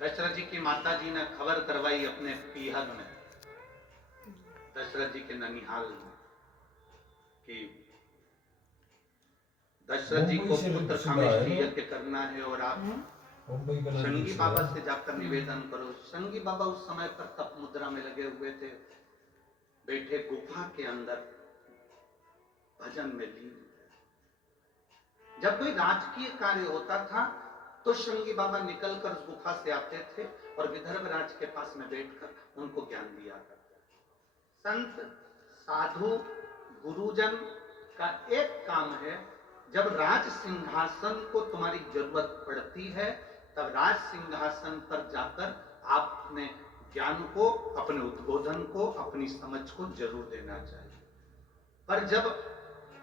दशरथ जी की माता जी ने खबर करवाई अपने पीहर में, दशरथ जी के ननिहाल में, कि दशरथ जी को पुत्र कामेष्टि यज्ञ करना है और आप शंगी बाबा से जाकर निवेदन करो। शंगी बाबा उस समय पर तप मुद्रा में लगे हुए थे, बैठे गुफा के अंदर भजन में लीन। जब कोई राजकीय कार्य होता था तो शंगी बाबा निकलकर उस गुफा से आते थे और विदर्भ राज के पास में बैठकर उनको ज्ञान दिया करते। संत साधु गुरुजन का एक काम है, जब राज सिंहासन को तुम्हारी जरूरत पड़ती है तब राज सिंहासन पर जाकर आपने ज्ञान को, अपने उद्बोधन को, अपनी समझ को जरूर देना चाहिए। पर जब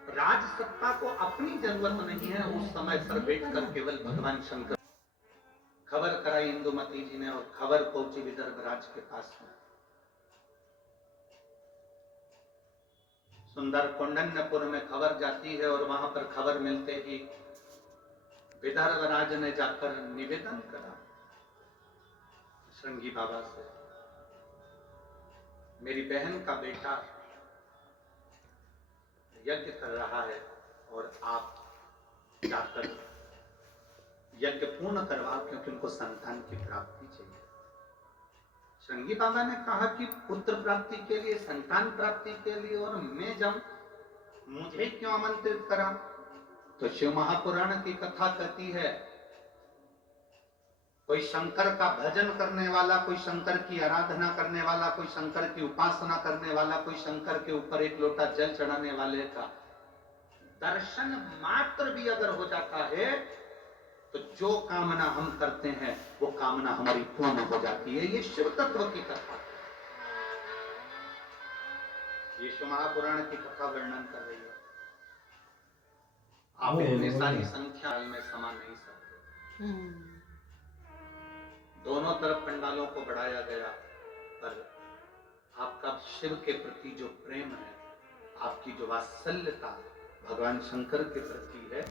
राज सत्ता को अपनी जरूरत नहीं है, उस समय पर बैठकर केवल भगवान शंकर। खबर कराई इंदुमती जी ने और खबर पहुंची विदर्भ राज के पास में। सुंदर कौंडन्यपुर में खबर जाती है और वहां पर खबर मिलते ही विदर्भ राज ने जाकर निवेदन करा शंगी बाबा से, मेरी बहन का बेटा यज्ञ कर रहा है और आप जाकर यज्ञ पूर्ण करवाओ, क्योंकि उनको संतान की प्राप्ति चाहिए। शंगी बाबा ने कहा कि पुत्र प्राप्ति के लिए, संतान प्राप्ति के लिए, और मैं जब मुझे क्यों आमंत्रित करा? तो शिव महापुराण की कथा कहती है, कोई शंकर का भजन करने वाला, कोई शंकर की आराधना करने वाला, कोई शंकर की उपासना करने वाला, कोई शंकर के ऊपर एक लोटा जल चढ़ाने वाले का दर्शन मात्र भी अगर हो जाता है तो जो कामना हम करते हैं वो कामना हमारी पूर्ण हो जाती है। ये शिव तत्व की कथा है, ये शिव महापुराण की कथा वर्णन कर रही है। आप इतनी सारी संख्या में समा नहीं सकते। दोनों तरफ पंडालों को बढ़ाया गया, पर आपका शिव के प्रति जो प्रेम है, आपकी जो वात्सल्यता भगवान शंकर के प्रति है,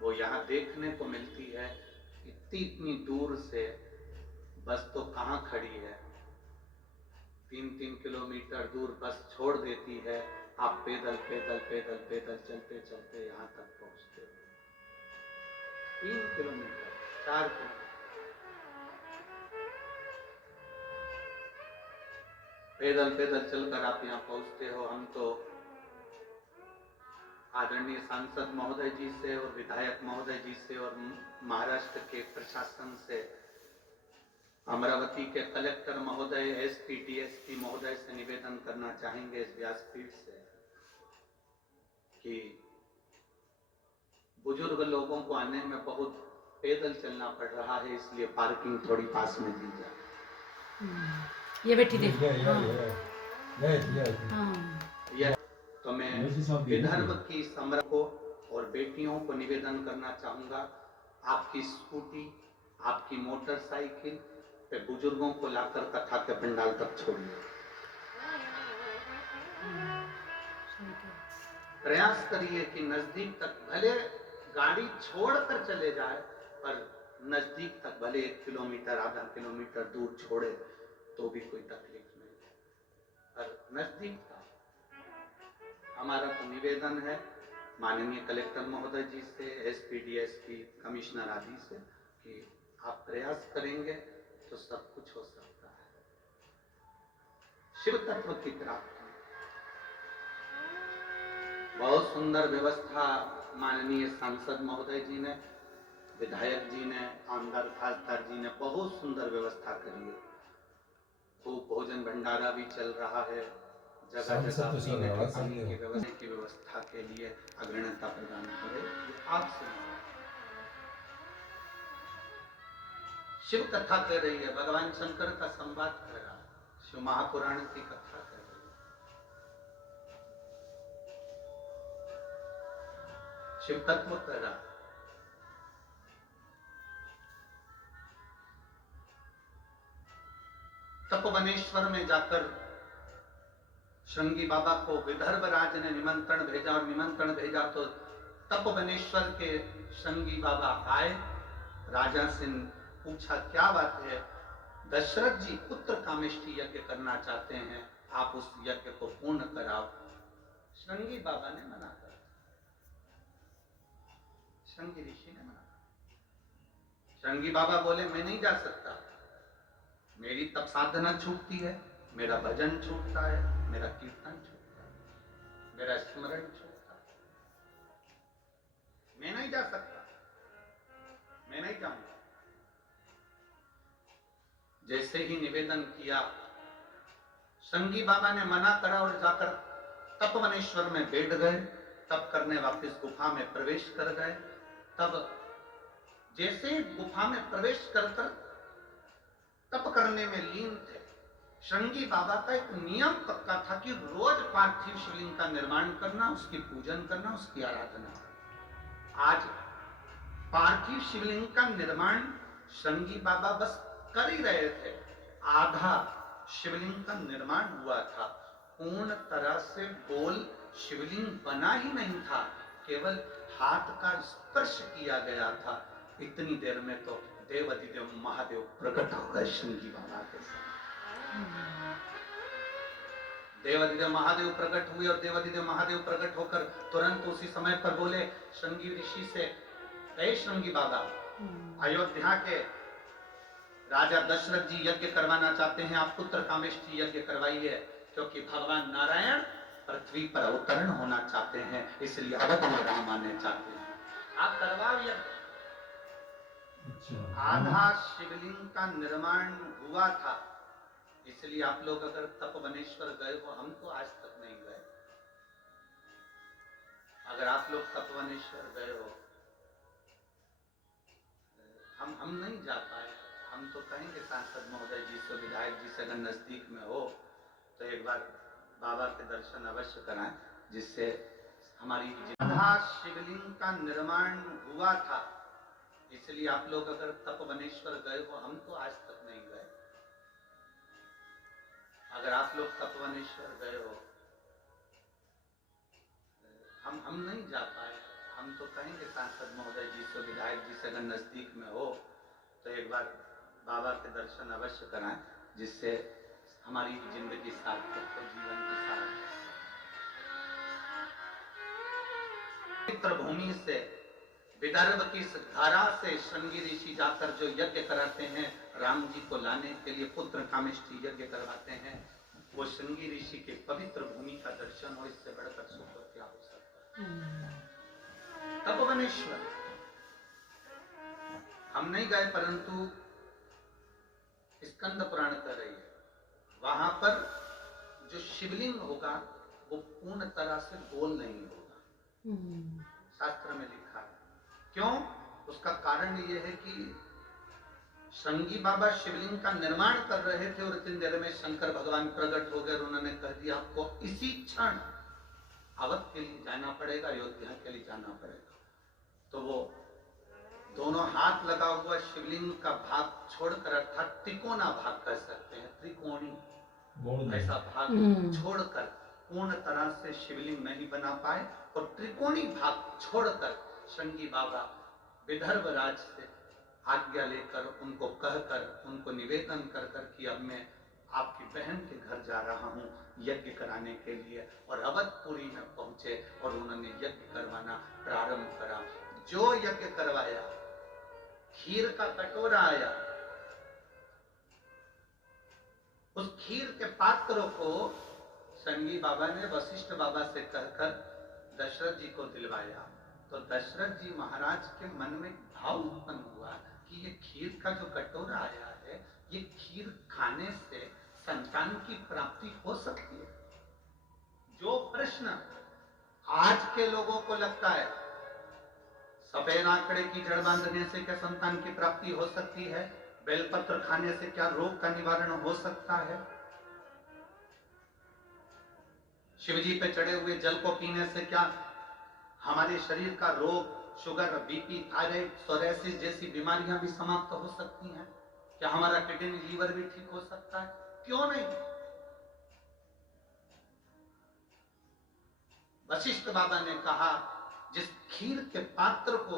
वो यहाँ देखने को मिलती है। इतनी दूर से बस तो कहाँ खड़ी है, 3-3 किलोमीटर दूर बस छोड़ देती है, आप पैदल पैदल पैदल पैदल चलते चलते यहाँ तक पहुँचते हो। 3 किलोमीटर 4 किलोमीटर पैदल पैदल चलकर आप यहाँ पहुँचते हो। हम तो आदरणीय सांसद महोदय जी से और विधायक महोदय जी से और महाराष्ट्र के प्रशासन से, अमरावती के कलेक्टर महोदय, एसपी डीएसपी महोदय से निवेदन करना चाहेंगे इस व्यासपीठ से कि बुजुर्ग लोगों को आने में बहुत पैदल चलना पड़ रहा है, इसलिए पार्किंग थोड़ी पास में दी जाए। ये बैठी थी। तो मैं विदर्भ की समर को और बेटियों को निवेदन करना चाहूंगा, आपकी स्कूटी, आपकी मोटरसाइकिल पे बुजुर्गों को लाकर कथा के पंडाल तक छोड़िए। प्रयास करिए कि नजदीक तक, भले गाड़ी छोड़कर चले जाए, पर नजदीक तक भले 1 किलोमीटर आधा किलोमीटर दूर छोड़े तो भी कोई तकलीफ नहीं, पर नजदीक का हमारा तो निवेदन है माननीय कलेक्टर महोदय जी से, एसपी डीएसपी कमिश्नर आदि से, कि आप प्रयास करेंगे तो सब कुछ हो सकता है। शिव तत्व की प्राप्ति, बहुत सुंदर व्यवस्था माननीय सांसद महोदय जी ने, विधायक जी ने, आमदार खासदार जी ने बहुत सुंदर व्यवस्था करी है। खूब भोजन भंडारा भी चल रहा है, जगह जगह पीने के पानी की व्यवस्था के लिए अग्रणता प्रदान करे। आपसे शिव कथा कह रही है, भगवान शंकर का संवाद कर रहा है, शिव महापुराण की कथा कर रही है, शिव तत्व कर रहा है। तपोवनेश्वर में जाकर शंगी बाबा को विदर्भ राज ने निमंत्रण भेजा, और निमंत्रण भेजा तो तपोवनेश्वर के शंगी बाबा आए, राजा से पूछा क्या बात है, दशरथ जी पुत्र कामेष्टि यज्ञ करना चाहते हैं, आप उस यज्ञ को पूर्ण कराओ। श्रृंगी बाबा ने मना कर, श्रृंगी ऋषि ने मना कर। श्रृंगी बाबा बोले मैं नहीं जा सकता, मेरी तप साधना छूटती है, मेरा भजन छूटता है, मेरा कीर्तन छूटता है, मेरा स्मरण छूटता है, मैं नहीं जा सकता, मैं नहीं जाऊंगा। जैसे ही निवेदन किया, श्रृंगी बाबा ने मना करा और जाकर तपवनेश्वर में बैठ गए। तप करने वापस गुफा में प्रवेश कर गए। तब जैसे गुफा में प्रवेश कर तप करने में लीन थे, श्रृंगी बाबा का एक नियम पक्का था कि रोज पार्थिव शिवलिंग का निर्माण करना, उसकी पूजन करना, उसकी आराधना करना। आज पार्थिव शिवलिंग का निर्माण श्रृंगी बाबा बस कर ही रहे थे, आधा शिवलिंग का निर्माण हुआ था। पूर्ण तरह से गोल शिवलिंग बना ही नहीं था, केवल हाथ का स्पर्श किया गया था। इतनी देर में तो देवाधिदेव महादेव प्रकट हो गए श्रृंगी बाबा के साथ। देवाधिदेव महादेव प्रकट हुए और देवाधिदेव महादेव प्रकट होकर तुरंत उसी समय पर बोले श्रृंगी ऋषि से, हे श्रृंगी बाबा, अयोध्या के राजा दशरथ जी यज्ञ करवाना चाहते हैं, आप पुत्र कामेष्टि यज्ञ करवाइए, क्योंकि भगवान नारायण पृथ्वी पर अवतरण होना चाहते हैं, इसलिए अवध में राम आने चाहते हैं, आप करवाओ यज्ञ। आधा शिवलिंग का निर्माण हुआ था, इसलिए आप लोग अगर तपवनेश्वर गए हो, हम तो आज तक नहीं गए, अगर आप लोग तपवनेश्वर गए हो, हम नहीं जा पाए। हम तो कहेंगे सांसद महोदय जी से, विधायक जी से अगर नजदीक में हो तो एक बार बाबा के दर्शन अवश्य कराएं, जिससे हमारी आधा शिवलिंग का निर्माण हुआ था, इसलिए आप लोग अगर तपवनेश्वर गए हो, हम तो आज तक नहीं गए, अगर आप लोग तपवनेश्वर गए हो, हम नहीं जा पाए। हम तो कहेंगे सांसद महोदय जी से, विधायक जी से अगर नजदीक में हो तो एक बार बाबा के दर्शन अवश्य कराएं, जिससे हमारी जिंदगी सार्थक हो, जीवन की सार्थक। पवित्र भूमि से, विदर्भ की इस धारा से श्रृंगी ऋषि जाकर जो यज्ञ कराते हैं, राम जी को लाने के लिए पुत्र कामेष्टि यज्ञ करवाते हैं, वो श्रृंगी ऋषि के पवित्र भूमि का दर्शन हो, इससे बढ़कर सुख क्या हो सकता है। तपवनेश्वर हम नहीं गए, परंतु स्कंद पुराण कर रही है, वहां पर जो शिवलिंग होगा वो पूर्ण तरह से गोल नहीं होगा, शास्त्र में लिखा है। क्यों? उसका कारण ये है कि श्रृंगी बाबा शिवलिंग का निर्माण कर रहे थे और इतनी देर में शंकर भगवान प्रकट हो गए, उन्होंने कह दिया आपको इसी क्षण अवध के लिए जाना पड़ेगा, अयोध्या के लिए जाना पड़ेगा। तो वो दोनों हाथ लगा हुआ शिवलिंग का भाग छोड़कर, अर्थात त्रिकोणा भाग कह सकते हैं, त्रिकोणी ऐसा भाग छोड़कर पूर्ण तरह से शिवलिंग नहीं बना पाए, और त्रिकोणी भाग छोड़कर श्रृंगी बाबा विदर्भ राज से आज्ञा लेकर, उनको कहकर, उनको निवेदन कर कि अब मैं आपकी बहन के घर जा रहा हूँ यज्ञ कराने के लिए, और अवधपुरी में पहुंचे और उन्होंने यज्ञ करवाना प्रारंभ करा। जो यज्ञ करवाया, खीर का कटोरा आया, उस खीर के पात्र को श्रृंगी बाबा ने वशिष्ठ बाबा से कहकर दशरथ जी को दिलवाया। तो दशरथ जी महाराज के मन में भाव उत्पन्न हुआ कि ये खीर का जो कटोरा आया है, ये खीर खाने से संतान की प्राप्ति हो सकती है। जो प्रश्न आज के लोगों को लगता है सफेद आंकड़े की जड़ बांधने से क्या संतान की प्राप्ति हो सकती है, बेलपत्र खाने से क्या रोग का निवारण हो सकता है, शिवजी पे चढ़े हुए जल को पीने से क्या हमारे शरीर का रोग, शुगर, बीपी, थायराइड, सोरेसिस जैसी बीमारियां भी समाप्त हो सकती हैं, क्या हमारा किडनी, लीवर भी ठीक हो सकता है, क्यों नहीं। वशिष्ठ बाबा ने कहा जिस खीर के पात्र को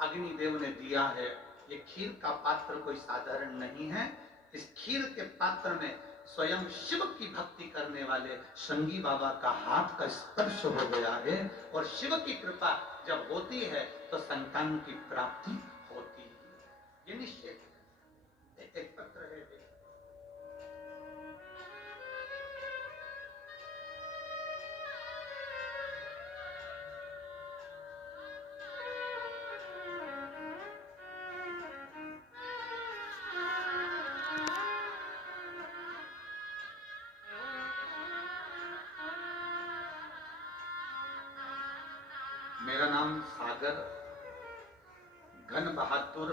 अग्निदेव ने दिया है, ये खीर का पात्र कोई साधारण नहीं है, इस खीर के पात्र में स्वयं शिव की भक्ति करने वाले संगी बाबा का हाथ का स्पर्श हो गया है, और शिव की कृपा जब होती है तो संतान की प्राप्ति होती है। ये निश्चित है। एक पत्र है, मेरा नाम सागर घन बहादुर,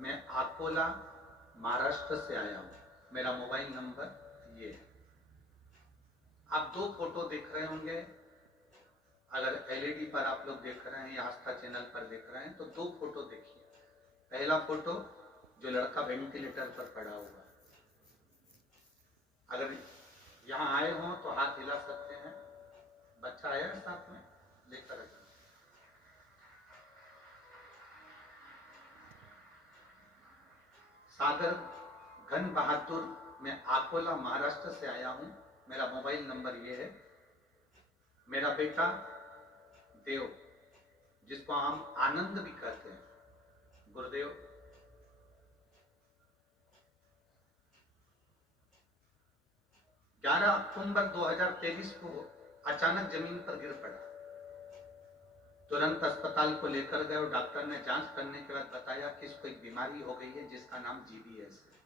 मैं अकोला महाराष्ट्र से आया हूं। मेरा मोबाइल नंबर ये है। आप दो फोटो देख रहे होंगे, अगर एलईडी पर आप लोग देख रहे हैं या आस्था चैनल पर देख रहे हैं तो दो फोटो देखिए। पहला फोटो जो लड़का वेंटिलेटर पर पड़ा हुआ है, अगर यहां आए हो तो हाथ हिला सकते हैं। बच्चा आया है साथ में, लेकर सागर घन बहादुर, मैं अकोला महाराष्ट्र से आया हूं। मेरा मोबाइल नंबर ये है। मेरा बेटा देव, जिसको हम आनंद भी कहते हैं, गुरुदेव, ग्यारह अक्टूबर 2023 को अचानक जमीन पर गिर पड़ा। तुरंत अस्पताल को लेकर गए और डॉक्टर ने जांच करने के बाद बताया कि इसको एक बीमारी हो गई है जिसका नाम जीबीएस है।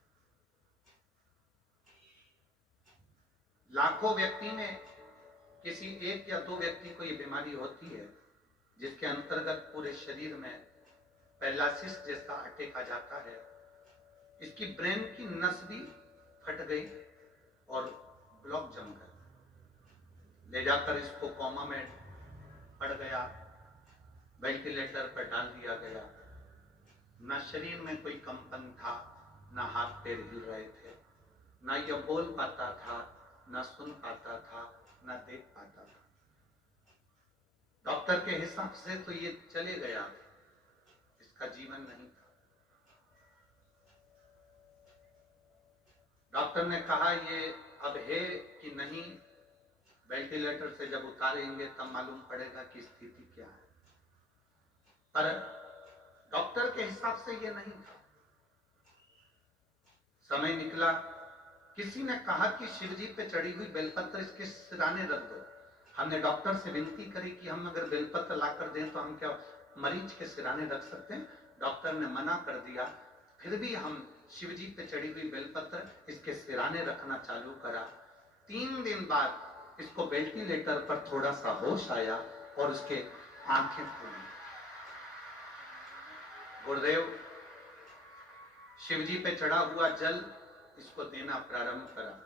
लाखों व्यक्ति में किसी एक या दो व्यक्ति को यह बीमारी होती है, जिसके अंतर्गत पूरे शरीर में पैरालिसिस जैसा अटैक आ जाता है। इसकी ब्रेन की नस भी फट गई और ब्लॉक जम गया। ले जाकर इसको कोमा में पड़ गया, वेंटिलेटर पर डाल दिया गया। न शरीर में कोई कंपन था, न हाथ पैर हिल रहे थे, न यह बोल पाता था, न सुन पाता था, न देख पाता था। डॉक्टर के हिसाब से तो ये चले गया, इसका जीवन नहीं था। डॉक्टर ने कहा ये अब है कि नहीं, वेंटिलेटर से जब उतारेंगे तब मालूम पड़ेगा कि स्थिति क्या है। पर डॉक्टर के हिसाब से ये नहीं था। समय निकला, किसी ने कहा कि शिवजी पे चढ़ी हुई बेलपत्र इसके सिराने रख दो। हमने डॉक्टर से विनती करी कि हम अगर बेलपत्र लाकर दें तो हम क्या मरीज के सिराने रख सकते हैं? डॉक्टर ने मना कर दिया। फिर भी हम शिवजी पे चढ़ी हुई बेलपत्र इसके सिराने रखना चालू करा। 3 दिन बाद इसको वेंटिलेटर पर थोड़ा सा होश आया और उसके आंखें खुली। गुरुदेव, शिवजी पे चढ़ा हुआ जल इसको देना प्रारंभ करा।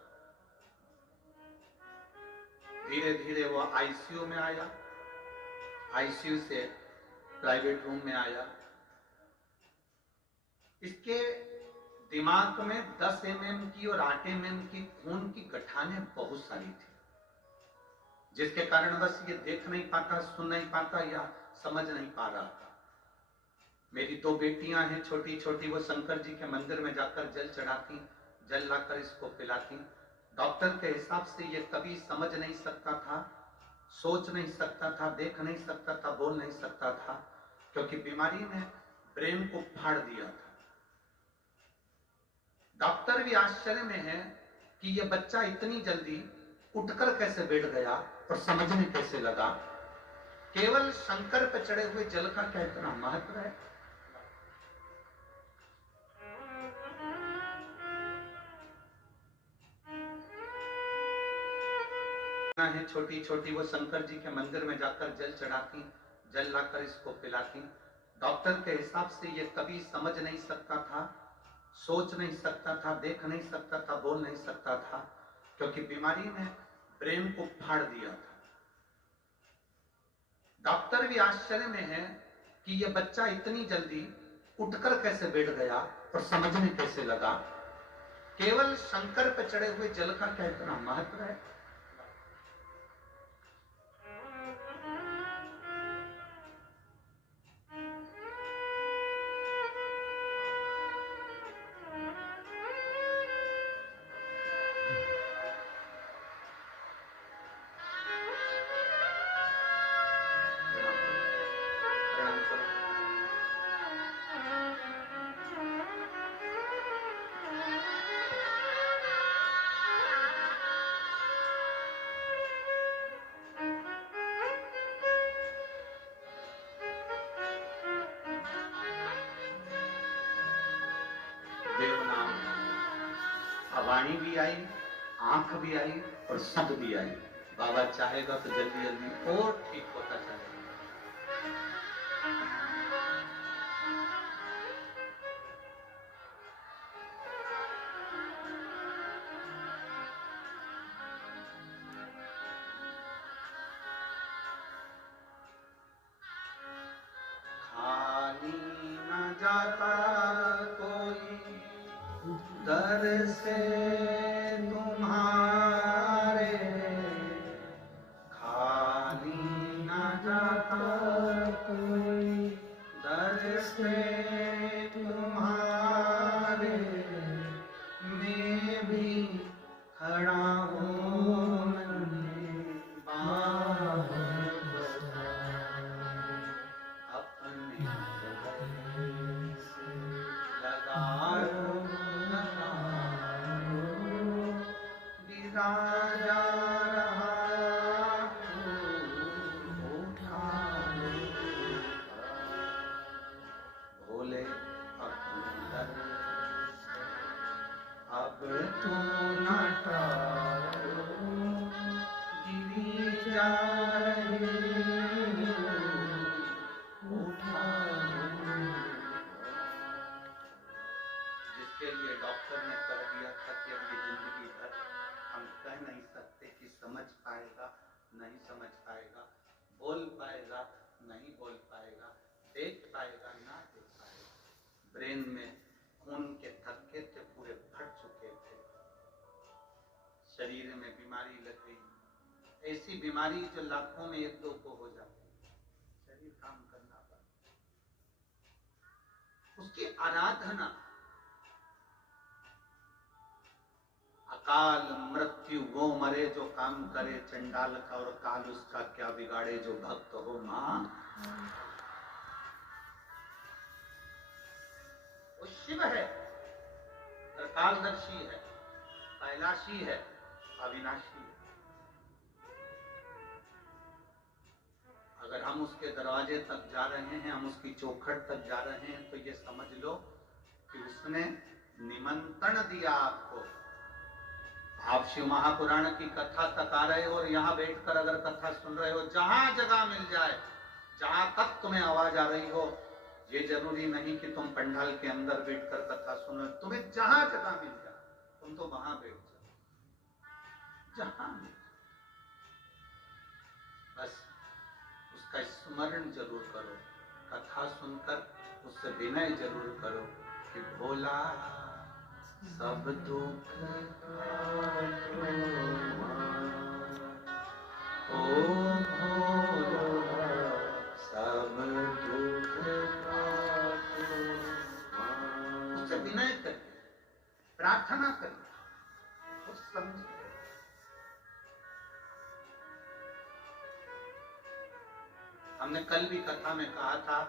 धीरे धीरे वो आईसीयू में आया, आईसीयू से प्राइवेट रूम में आया। इसके दिमाग में 10 mm की और 8 mm की खून की गठानें बहुत सारी थी, जिसके कारण बस ये देख नहीं पाता, सुन नहीं पाता या समझ नहीं पा रहा था। मेरी 2 बेटियां हैं छोटी छोटी, वो शंकर जी के मंदिर में जाकर जल चढ़ाती, जल लाकर इसको पिलाती। डॉक्टर के हिसाब से ये कभी समझ नहीं सकता था, सोच नहीं सकता था, देख नहीं सकता था, बोल नहीं सकता था, क्योंकि बीमारी ने ब्रेन को फाड़ दिया था। डॉक्टर भी आश्चर्य में है कि ये बच्चा इतनी जल्दी उठकर कैसे बैठ गया और समझने कैसे लगा। केवल शंकर पर चढ़े हुए जल का क्या इतना महत्व है? है छोटी छोटी, वो शंकर जी के मंदिर में जाकर जल चढ़ाती, जल लाकर इसको पिलाती। डॉक्टर के हिसाब से ये कभी समझ नहीं सकता था, सोच नहीं सकता था, देख नहीं सकता था, बोल नहीं सकता था, क्योंकि बीमारी ने ब्रेन को फाड़ दिया था। डॉक्टर भी आश्चर्य में है कि यह बच्चा इतनी जल्दी उठकर कैसे बैठ गया और समझने कैसे लगा। केवल शंकर पर चढ़े हुए जल का क्या इतना महत्व है? देव नाम वाणी भी आई, आंख भी आई और शब्द भी आई। बाबा चाहेगा तो जल्दी जल्दी और ठीक होता चलेगा। खाली न जाता कोई दर से तुम्हारे, खाली न जाता कोई दर से तुम्हारे, मैं भी खड़ा हूँ अपने हृदय से लगा लो जा रहा भोले अंदर अब तू न टारो, गिरी जा रही उठा। जिसके लिए डॉक्टर ने कर दिया था कि अगली जिंदगी भर हम कह नहीं सकते कि समझ पाएगा नहीं समझ पाएगा, बोल पाएगा नहीं बोल पाएगा, देख पाएगा ना देख पाएगा। ब्रेन में खून के थक्के थे पूरे फट चुके थे, शरीर में बीमारी लग गई, ऐसी बीमारी जो लाखों में एक दो को हो जाती, शरीर काम करना पड़ा। उसकी आराधना अकाल मृत्यु वो मरे जो काम करे, चंडाल का और काल उसका क्या बिगाड़े, जो भक्त हो मां। वो शिव है, त्रिकालदर्शी है, कैलाशी है, अविनाशी है। अगर हम उसके दरवाजे तक जा रहे हैं, हम उसकी चौखट तक जा रहे हैं, तो ये समझ लो कि उसने निमंत्रण दिया आपको। आप शिव महापुराण की कथा तक आ रहे हो और यहाँ बैठकर अगर कथा सुन रहे हो, जहां जगह मिल जाए, जहां तक तुम्हें आवाज आ रही हो, ये जरूरी नहीं कि तुम पंडाल के अंदर बैठकर कथा सुनो, तुम्हें जहां जगह मिल जाए तुम तो वहां बैठ जाओ, जहां मिल जाए, बस उसका स्मरण जरूर करो। कथा सुनकर उससे विनय जरूर करो कि भोला सब दुख ओ भोला सब दुख उससे विनय करिए, प्रार्थना करिए, वो समझे। हमने कल भी कथा में कहा था,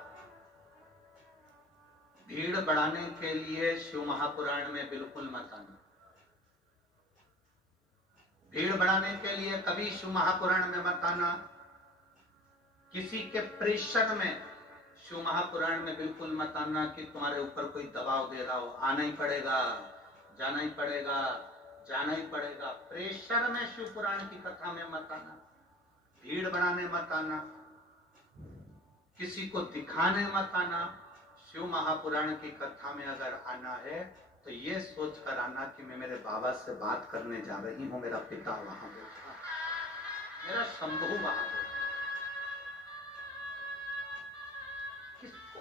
भीड़ बढ़ाने के लिए शिव महापुराण में बिल्कुल मत आना। भीड़ बढ़ाने के लिए कभी शिव महापुराण में मत आना। किसी के प्रेशर में शिव महापुराण में बिल्कुल मत आना कि तुम्हारे ऊपर कोई दबाव दे रहा हो, आना ही पड़ेगा, जाना ही पड़ेगा, जाना ही पड़ेगा। प्रेशर में शिव पुराण की कथा में मत आना, भीड़ बढ़ाने मत आना, किसी को दिखाने मत आना। शिव महापुराण की कथा में अगर आना है तो ये सोच कर आना कि मैं मेरे बाबा से बात करने जा रही हूं, मेरा पिता वहां बैठा, मेरा शंभू वहां बैठा। किसको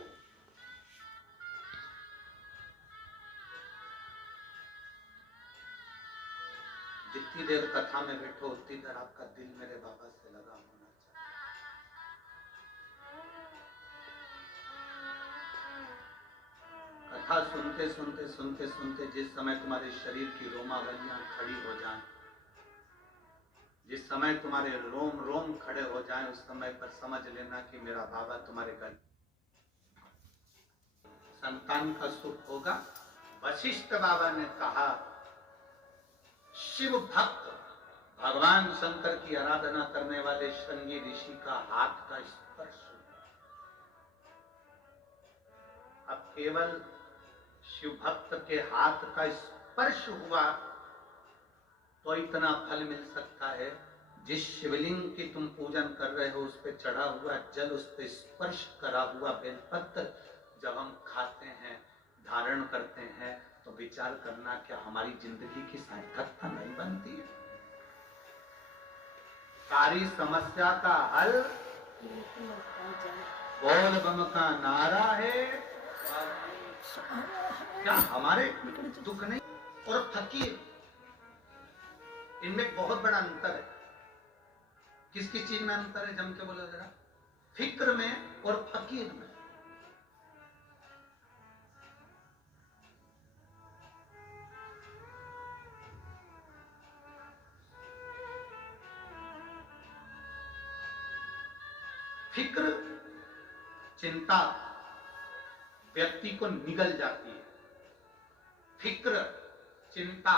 जितनी देर कथा में बैठो उतनी देर आपका दिल मेरे बाबा से लगा होना चाहिए। कथा सुनते सुनते सुनते सुनते जिस समय तुम्हारे शरीर की रोमावलियां खड़ी हो जाएं, जिस समय तुम्हारे रोम रोम खड़े हो जाएं, उस समय पर समझ लेना कि मेरा बाबा तुम्हारे घर संतान का सुख होगा। वशिष्ठ बाबा ने कहा, शिव भक्त भगवान शंकर की आराधना करने वाले श्रृंगी ऋषि का हाथ का स्पर्श, अब केवल शिव भक्त के हाथ का स्पर्श हुआ तो इतना फल मिल सकता है। जिस शिवलिंग की तुम पूजन कर रहे हो उस पे चढ़ा हुआ जल, उस पे स्पर्श करा हुआ बेलपत्र जब हम खाते हैं, धारण करते हैं, तो विचार करना क्या हमारी जिंदगी की सार्थकता नहीं बनती है? सारी समस्या का हल बोल बम का नारा है। क्या हमारे दुख नहीं? और फकीर, इनमें बहुत बड़ा अंतर है। किस किस चीज में अंतर है? जम के बोलो जरा। फिक्र में और फकीर में। फिक्र, चिंता व्यक्ति को निगल जाती है। फिक्र, चिंता